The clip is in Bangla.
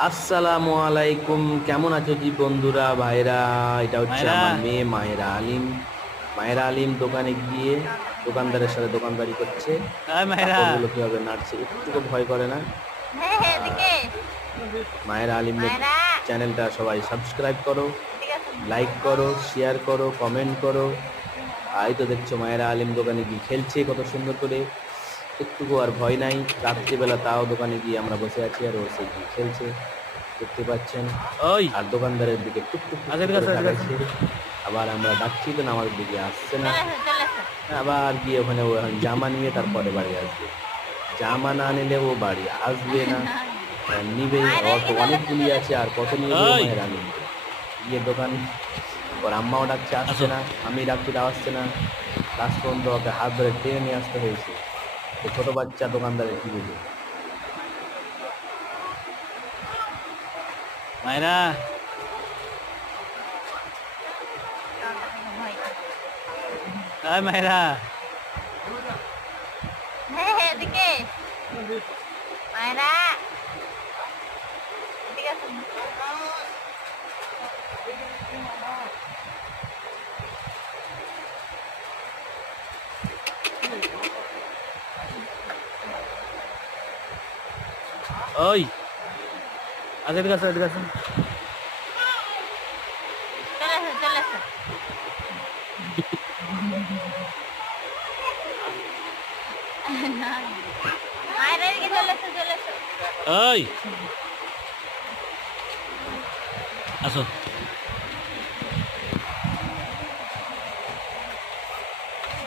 আসসালামু আলাইকুম, কেমন আছো জি বন্ধুরা, ভাইরা? এটা হচ্ছে মায়েরা। আমার মেয়ে মাহেরা আলিম। মাহেরা আলিম দোকানে গিয়ে দোকানদারের সাথে দোকানদারি করছে। মায়েরা। কাপড়গুলো কিভাবে নাড়ছে, একটুকু ভয় করে না। হ্যাঁ হ্যাঁ আর এদিকে মাহেরা আলিমের মায়েরা চ্যানেলটা সবাই সাবস্ক্রাইব করো, এদিকে আসুন। লাইক করো, শেয়ার করো, কমেন্ট করো। এই তো দেখছো মাহেরা আলিম দোকানে গিয়ে খেলছে কত সুন্দর করে, একটুকু আর ভয় নাই। রাত্রিবেলা তাও দোকানে গিয়ে আমরা বসে আছি আর ও সে গিয়ে খেলছে, দেখতে পাচ্ছেন। ওই আর দোকানদারের দিকে টুক টুক টুক আচ্ছা, টুক ঠিক করে আছে, ঠিক আছে। তাকাইছে। আবার আমরা ডাকছি তো আমাদের দিকে আসছে না। চলে আসুন চলে আসুন। আবার গিয়ে ওখানে ও এখন জামা নিয়ে তারপরে বাড়ি আসবে। জামা না নিলে ও বাড়ি আসবে না। নিবে, মায়েরা ওর তো এদিকে চলে আসুন অনেকগুলি চলে আছে, আসুন। আর কত নিয়ে যাবো ওই মায়ের আনি গিয়ে দোকান। ওর আম্মাও ডাকছে, আসছে আসো। না। আমি ডাকছি, তাও আসছে না। লাস্ট পর্যন্ত ওকে হাত ধরে টেনে নিয়ে আসতে হয়েছে। তো ছোট বাচ্চা দোকানদারের কি বুঝে। মায়েরা। মায়েরা। হ্যাঁ হ্যাঁ এদিকে মায়েরা এদিকে আসুন। ওই আচ্ছা, ঠিক আছে, ঠিক আছে। চলে আসুন চলে আসুন। মায়েরা এদিকে চলে আসুন চলে আসুন। ওই আসো।